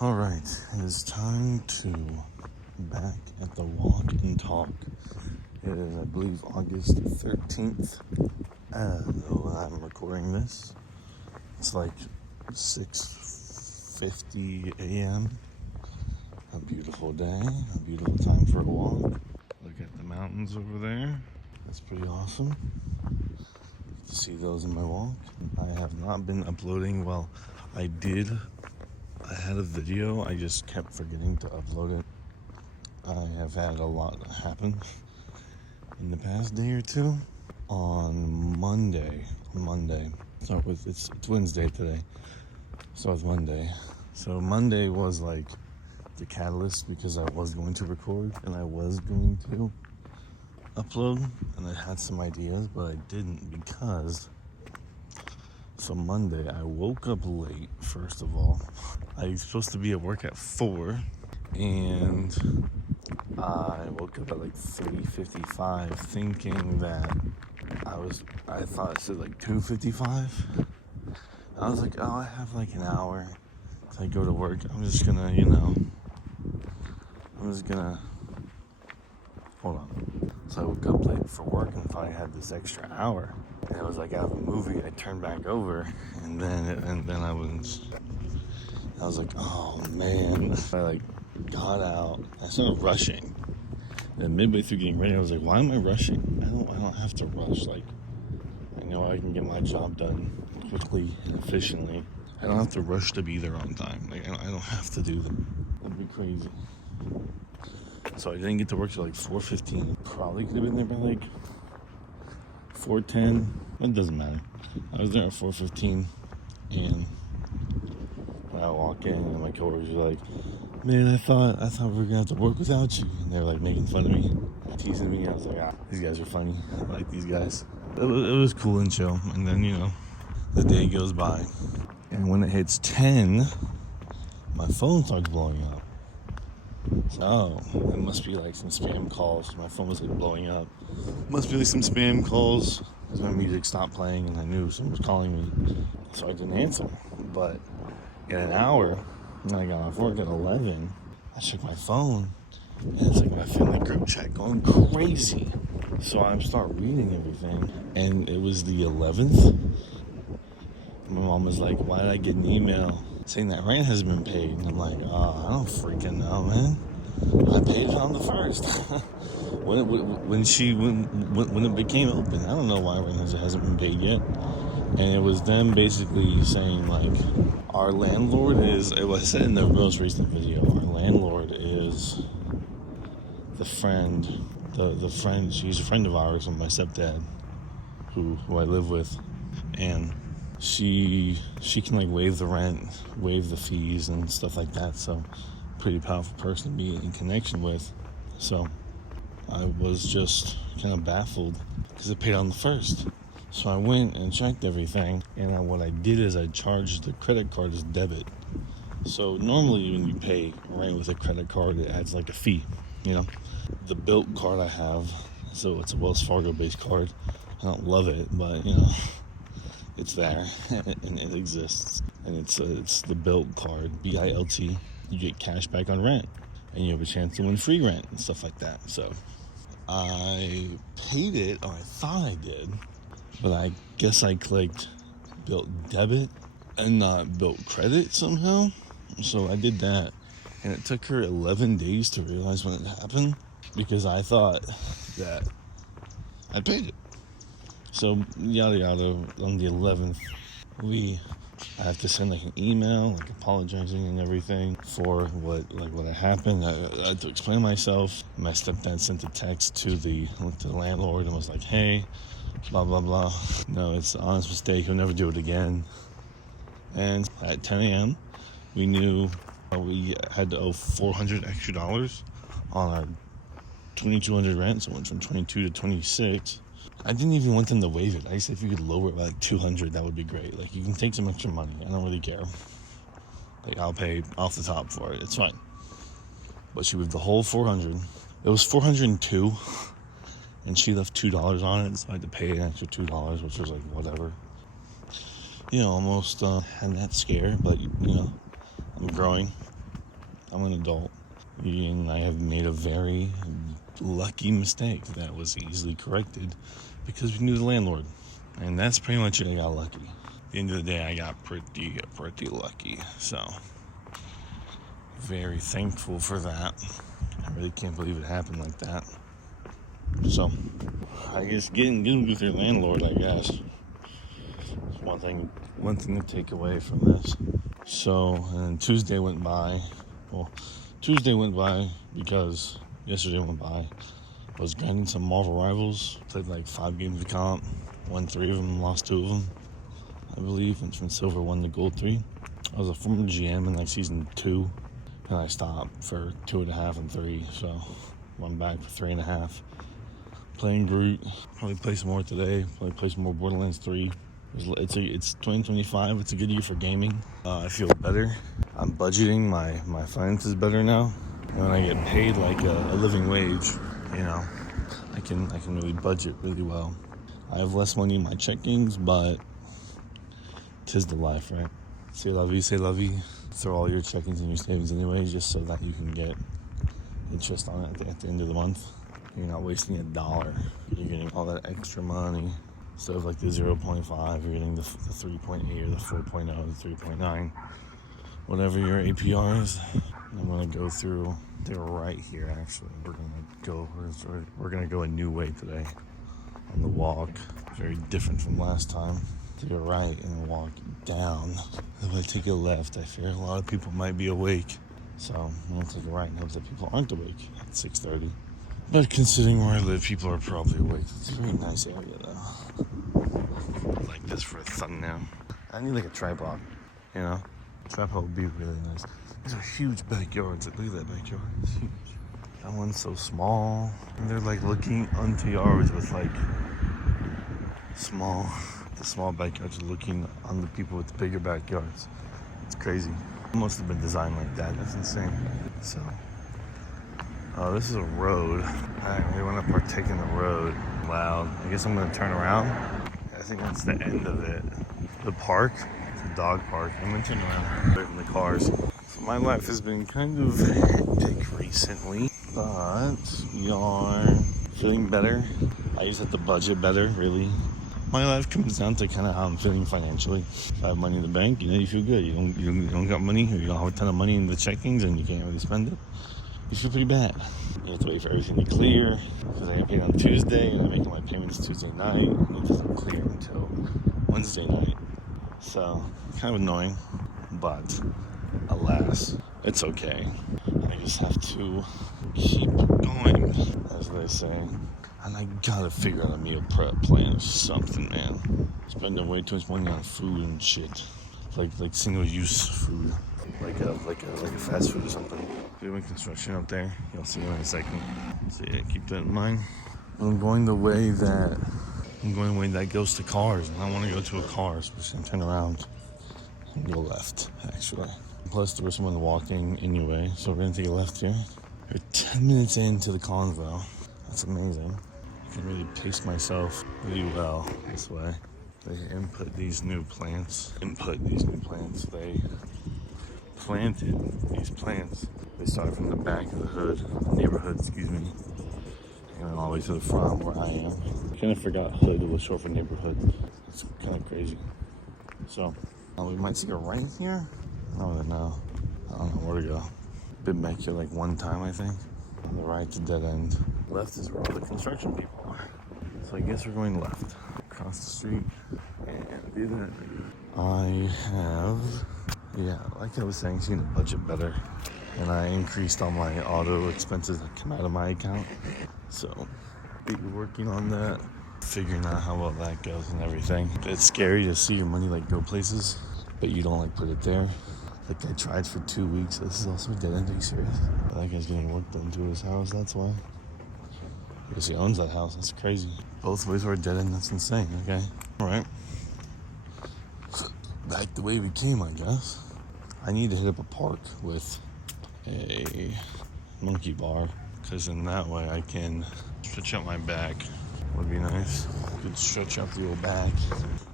All right, it is time to back at the walk and talk. It is, I believe, August 13th. When I'm recording this, it's like 6:50 a.m. A beautiful day, a beautiful time for a walk. Look at the mountains over there. That's pretty awesome to see those in my walk. I have not been uploading. Well, I had a video, I just kept forgetting to upload it. I have had a lot happen in the past day or two. On Monday, it's Wednesday today, so it's Monday. So Monday was like the catalyst because I was going to record and I was going to upload, and I had some ideas, but I didn't because so Monday I woke up late. First of all, I was supposed to be at work at 4, and I woke up at like 3:55 thinking that I thought it said like 2:55. I was like, oh, I have like an hour till I go to work. I'm just gonna hold on. So I woke up late for work and thought I had this extra hour. And it was like out of a movie. I turned back over, and then I was like, oh man. I like got out. I started rushing. And midway through getting ready, I was like, why am I rushing? I don't have to rush. Like, I know I can get my job done quickly and efficiently. I don't have to rush to be there on time. Like, I don't have to do that. That'd be crazy. So I didn't get to work till like 4:15. Probably could have been there by like 4:10. It doesn't matter. I was there at 4:15, and when I walk in, and my coworkers were like, "Man, I thought we were gonna have to work without you." And they were like making fun of me, teasing me. I was like, these guys are funny. I like these guys. It was cool and chill. And then the day goes by, and when it hits 10, my phone starts blowing up. So, it must be like some spam calls. My phone was like blowing up. Must be like some spam calls because my music stopped playing and I knew someone was calling me. So I didn't answer. But in an hour, when I got off work at 11, I checked my phone and it's like my family group chat going crazy. So I start reading everything, and it was the 11th. My mom was like, why did I get an email saying that rent has been paid? And I'm like, I don't freaking know, man. I paid it on the 1st. when it became open. I don't know why rent hasn't been paid yet. And it was them basically saying like, our landlord is, it was said in the most recent video, our landlord is the friend, the friend, she's a friend of ours and my stepdad, who I live with. And she can like waive the rent, waive the fees and stuff like that. So pretty powerful person to be in connection with. So I was just kind of baffled because it paid on the 1st. So I went and checked everything, and what I did is I charged the credit card as debit. So normally when you pay rent with a credit card, it adds like a fee, The Built card I have, so it's a Wells Fargo based card. I don't love it, but it's there and it exists, and it's the Built card, BILT. You get cash back on rent, and you have a chance to win free rent and stuff like that. So I paid it, or I thought I did, but I guess I clicked Built debit and not Built credit somehow. So I did that, and it took her 11 days to realize when it happened, because I thought that I paid it. So yada yada, on the 11th, I have to send like an email, like apologizing and everything for what happened. I had to explain myself. My stepdad sent a text to the landlord and was like, hey, blah blah blah. No, it's an honest mistake. He'll never do it again. And at 10 a.m., we knew we had to owe $400 extra on our $2,200 rent. So it went from 22 to 26. I didn't even want them to waive it. I said if you could lower it by like $200, that would be great. Like, you can take some extra money. I don't really care. Like, I'll pay off the top for it. It's fine. But she waived the whole $400. It was $402, and she left $2 on it, so I had to pay an extra $2, which was like whatever. Almost had that scare, but I'm growing. I'm an adult. And I have made a very lucky mistake that was easily corrected because we knew the landlord. And that's pretty much it. I got lucky. At the end of the day, I got pretty lucky. So, very thankful for that. I really can't believe it happened like that. So, I guess getting with your landlord, I guess, is one thing to take away from this. So, and Tuesday went by. Well, Tuesday went by because yesterday went by. I was grinding some Marvel Rivals. Played like 5 games of comp. Won 3 of them, lost 2 of them, I believe. Went from silver 1 to gold 3. I was a former GM in like season 2. And I stopped for 2.5 and 3. So, I'm back for 3.5. Playing Groot. Probably play some more today. Probably play some more Borderlands 3. It's 2025. It's a good year for gaming. I feel better. I'm budgeting my finances better now. And when I get paid like a living wage, you know, I can really budget really well. I have less money in my checkings, but 'tis the life, right? C'est la vie, c'est la vie. Throw all your checkings and your savings anyway, just so that you can get interest on it at the end of the month. You're not wasting $1. You're getting all that extra money. Instead of like the 0.5, you're getting the 3.8 or the 4.0, the 3.9, whatever your APR is. I'm gonna go through. They're right here. Actually, we're gonna go a new way today on the walk. Very different from last time. Take a right and walk down. If I take a left, I fear a lot of people might be awake. So I'm gonna take a right and hope that people aren't awake at 6:30. But considering where I live, people are probably awake. It's a very nice area, though. I like this for a thumbnail. I need like a tripod, you know? Tripod would be really nice. These are huge backyards. Look at that backyard. It's huge. That one's so small. And they're like looking onto yards with like the small backyards are looking on the people with the bigger backyards. It's crazy. It must have been designed like that. That's insane. So. Oh, this is a road. I really want to partake in the road. Wow. I guess I'm going to turn around. I think that's the end of it. The park. It's a dog park. I'm going to turn around away from the cars. So my life has been kind of hectic recently, but we are feeling better. I just have to budget better, really. My life comes down to kind of how I'm feeling financially. If I have money in the bank, you feel good. You don't got money, or you don't have a ton of money in the checkings and you can't really spend it. You feel pretty bad. You have to wait for everything to clear because I get paid on Tuesday and I'm making my payments Tuesday night and it doesn't clear until Wednesday night. So, kind of annoying, but alas, it's okay. I just have to keep going, as they say. And I gotta figure out a meal prep plan or something, man. Spending way too much money on food and shit. Like single-use food. Like a fast food or something. Doing construction up there. You'll see in a second. So yeah, keep that in mind. I'm going the way that goes to cars, and I want to go to a car, so I'm turn around and go left, actually. Plus, there was someone walking anyway, so we're gonna take a left here. We're 10 minutes into the convo. That's amazing. I can really pace myself really well this way. They input these new plants. They planted these plants. They started from the back of the neighborhood, and went all the way to the front where I am. I kind of forgot hood was short for neighborhood. It's kind of crazy. So, we might take a right here. I don't really know. I don't know where to go. Been back here like one time, I think. On the right's a dead end. Left is where all the construction people are. So I guess we're going left. Across the street and do that. I have, like I was saying, seen the budget better. And I increased all my auto expenses that come out of my account. So, be working on that. Figuring out how well that goes and everything. It's scary to see your money like go places, but you don't like put it there. Like I tried for 2 weeks. This is also a dead end. Are you serious? That guy's getting work done to his house. That's why. Because he owns that house. That's crazy. Both ways were a dead end. That's insane. Okay. All right. Back the way we came, I guess. I need to hit up a park with a monkey bar, because in that way I can stretch out my back. Would be nice. Could stretch out the old back.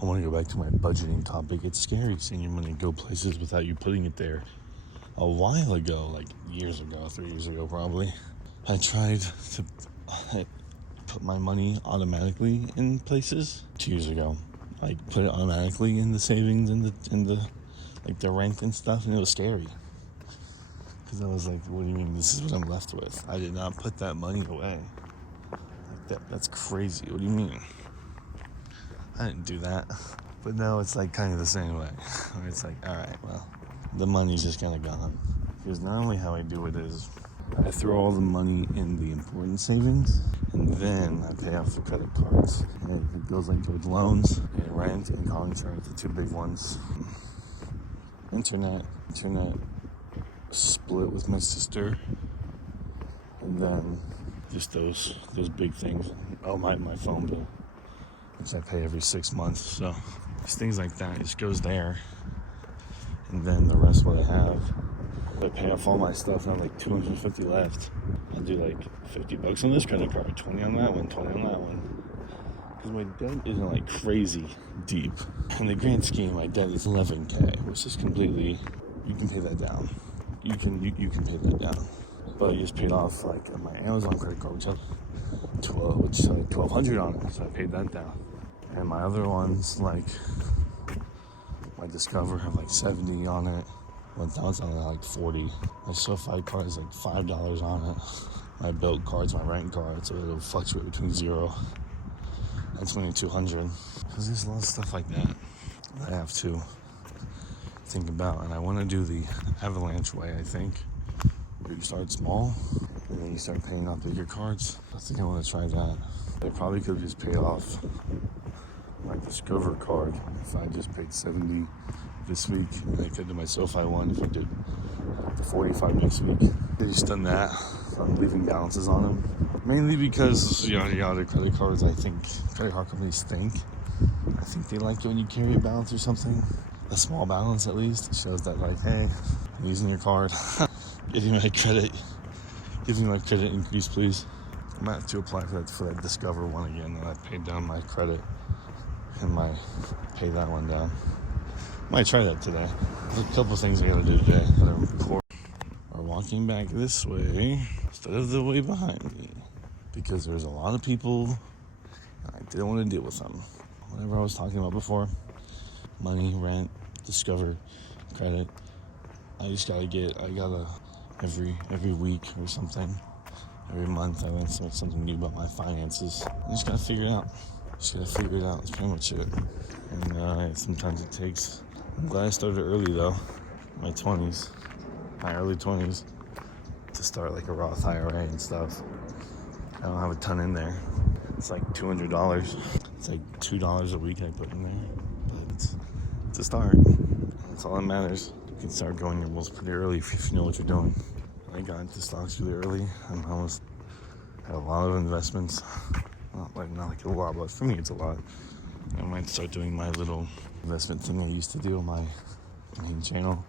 I want to go back to my budgeting topic. It's scary seeing your money go places without you putting it there. a while ago, like years ago, 3 years ago probably, I tried to put my money automatically in places. 2 years ago, like put it automatically in the savings and the like the rent and stuff, and it was scary because I was like, what do you mean this is what I'm left with? I did not put that money away. Like that's crazy. What do you mean? I didn't do that. But now it's like kind of the same way, where it's like, all right, well, the money's just kind of gone. Because normally how I do it is I throw all the money in the important savings, and then I pay off the credit cards. And it goes like towards loans and rent and car insurance, the two big ones. Internet split with my sister, and then just those big things. Oh, my phone bill, which I pay every 6 months. So just things like that just goes there, and then the rest what I have, I pay off all my stuff. I have like $250 left. I'll do like $50 on this credit card, 20 on that one, 20 on that one. Because my debt isn't like crazy deep. In the grand scheme, my debt is $11K, which is completely, you can pay that down. You can pay that down. But I just paid off like my Amazon credit card, which had like $1,200 on it, so I paid that down. And my other ones, like my Discover, have like 70 on it. 1,000 on it, like 40. My SoFi card is like $5 on it. My Bilt cards, my rent card, so it'll fluctuate between 0 and 2,200. Because there's a lot of stuff like that I have to think about, and I want to do the avalanche way, I think, where you start small and then you start paying off bigger cards. I think I want to try that. I probably could just pay off my Discover card if I just paid 70 this week, and I could do my SoFi one if I did the 45 next week. I just done that. I'm leaving balances on them, mainly because yada yada credit cards. I think credit card companies think. I think they like it when you carry a balance or something, a small balance at least. It shows that like, hey, I'm using your card. Give me my credit increase, please. I might have to apply for that Discover one again. And I paid down my credit and pay that one down. Might try that today. There's a couple things I gotta do today that are important. Or walking back this way instead of the way behind me, because there's a lot of people and I didn't want to deal with them. Whatever I was talking about before, money, rent, Discover, credit. I gotta every week or something, every month I learn something new about my finances. I just gotta figure it out. That's pretty much it. And sometimes it takes. I'm glad I started early though, my early 20s, to start like a Roth IRA and stuff. I don't have a ton in there. It's like $200. It's like $2 a week I put in there, but it's a start. That's all that matters. You can start growing your goals pretty early if you know what you're doing. I got into stocks really early. I had a lot of investments. Not like a lot, but for me it's a lot. I might start doing my little investment thing I used to do on my main channel,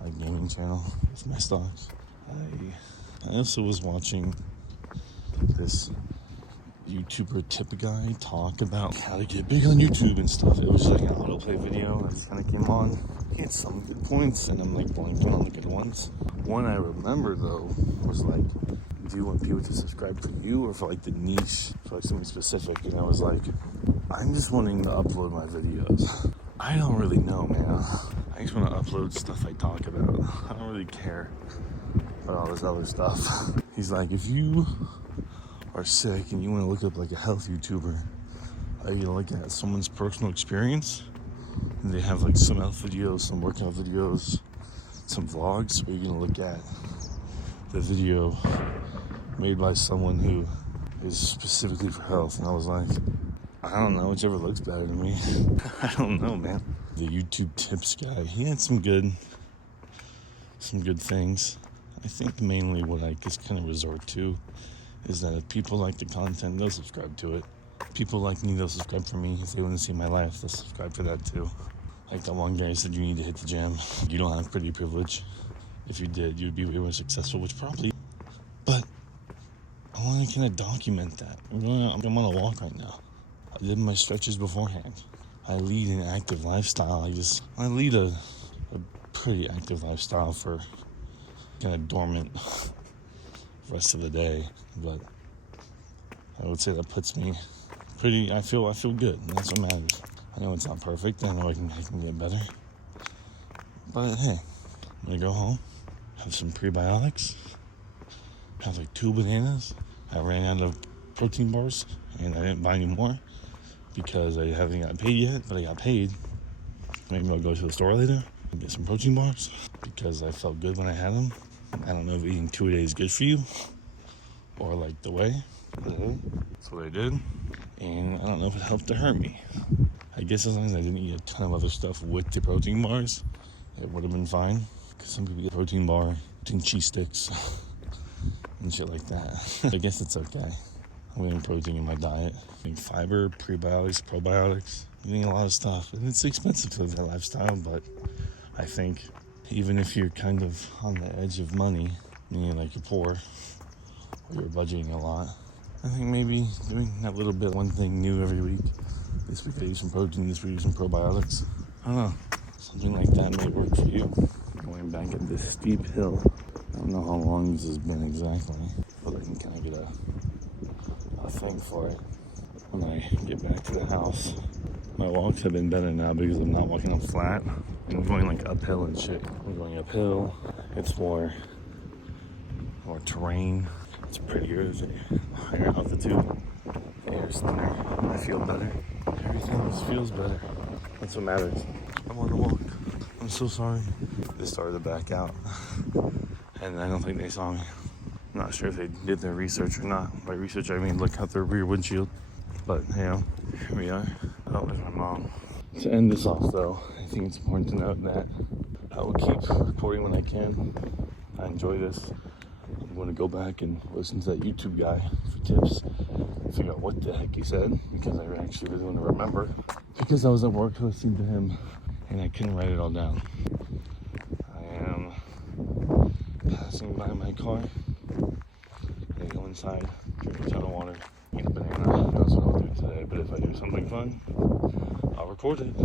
my gaming channel, with my stocks. I also was watching this YouTuber tip guy talk about how to get big on YouTube and stuff. It was just like an autoplay video that just kind of came on. He had some good points, and I'm like blanking on the good ones. One I remember though was like, do you want people to subscribe for you or for like the niche, for like something specific? And I was like, I'm just wanting to upload my videos. I don't really know, man. I just want to upload stuff I talk about. I don't really care about all this other stuff. He's like, if you are sick and you want to look up like a health YouTuber, are you gonna look at someone's personal experience? And they have like some health videos, some workout videos, some vlogs, or are you gonna look at the video made by someone who is specifically for health? And I was like, I don't know, whichever looks better to me. I don't know, man. The YouTube tips guy, he had some good things. I think mainly what I just kind of resort to is that if people like the content, they'll subscribe to it. People like me, they'll subscribe for me. If they want to see my life, they'll subscribe for that too. Like that one guy said, you need to hit the gym. You don't have pretty privilege. If you did, you'd be way more successful, which probably, but I want to kind of document that. I'm on a walk right now. I did my stretches beforehand. I lead an active lifestyle. I lead a pretty active lifestyle for kind of dormant rest of the day, but I would say that puts me pretty. I feel good, and that's what matters. I know it's not perfect. I know I can get better, but hey, I'm gonna go home, have some prebiotics, have like 2 bananas. I ran out of protein bars, and I didn't buy any more because I haven't got paid yet. But I got paid. Maybe I'll go to the store later and get some protein bars because I felt good when I had them. I don't know if eating 2 a day is good for you or like the way. That's what I did, and I don't know if it helped or hurt me. I guess as long as I didn't eat a ton of other stuff with the protein bars, it would have been fine. Because some people get protein bar, protein cheese sticks, and shit like that. I guess it's okay. I'm getting protein in my diet. Getting fiber, prebiotics, probiotics, eating a lot of stuff. And it's expensive to live that lifestyle, but I think even if you're kind of on the edge of money, meaning like you're poor, or you're budgeting a lot, I think maybe doing that little bit, one thing new every week. This week I use some protein, this week I use some probiotics. I don't know, something like that may work for you. Going back at this steep hill. I don't know how long this has been exactly, but I can kind of get a thing for it when I get back to the house. My walks have been better now because I'm not walking up flat. I'm going like uphill and shit. I'm going uphill. It's more terrain. It's prettier. It's a higher altitude. The air's thinner. I feel better. Everything just feels better. That's what matters. I'm on the walk. I'm so sorry. They started to back out, and I don't think they saw me. I'm not sure if they did their research or not. By research, I mean look out their rear windshield. But, you know, here we are. Oh, there's my mom. To end this off, though, I think it's important to note that I will keep recording when I can. I enjoy this. I'm going to go back and listen to that YouTube guy for tips and figure out what the heck he said, because I actually really want to remember. Because I was at work listening to him, and I couldn't write it all down. I am passing by my car. I go inside, drink a ton of water, eat a banana. That's what I'll do today, but if I do something fun, I'll record it.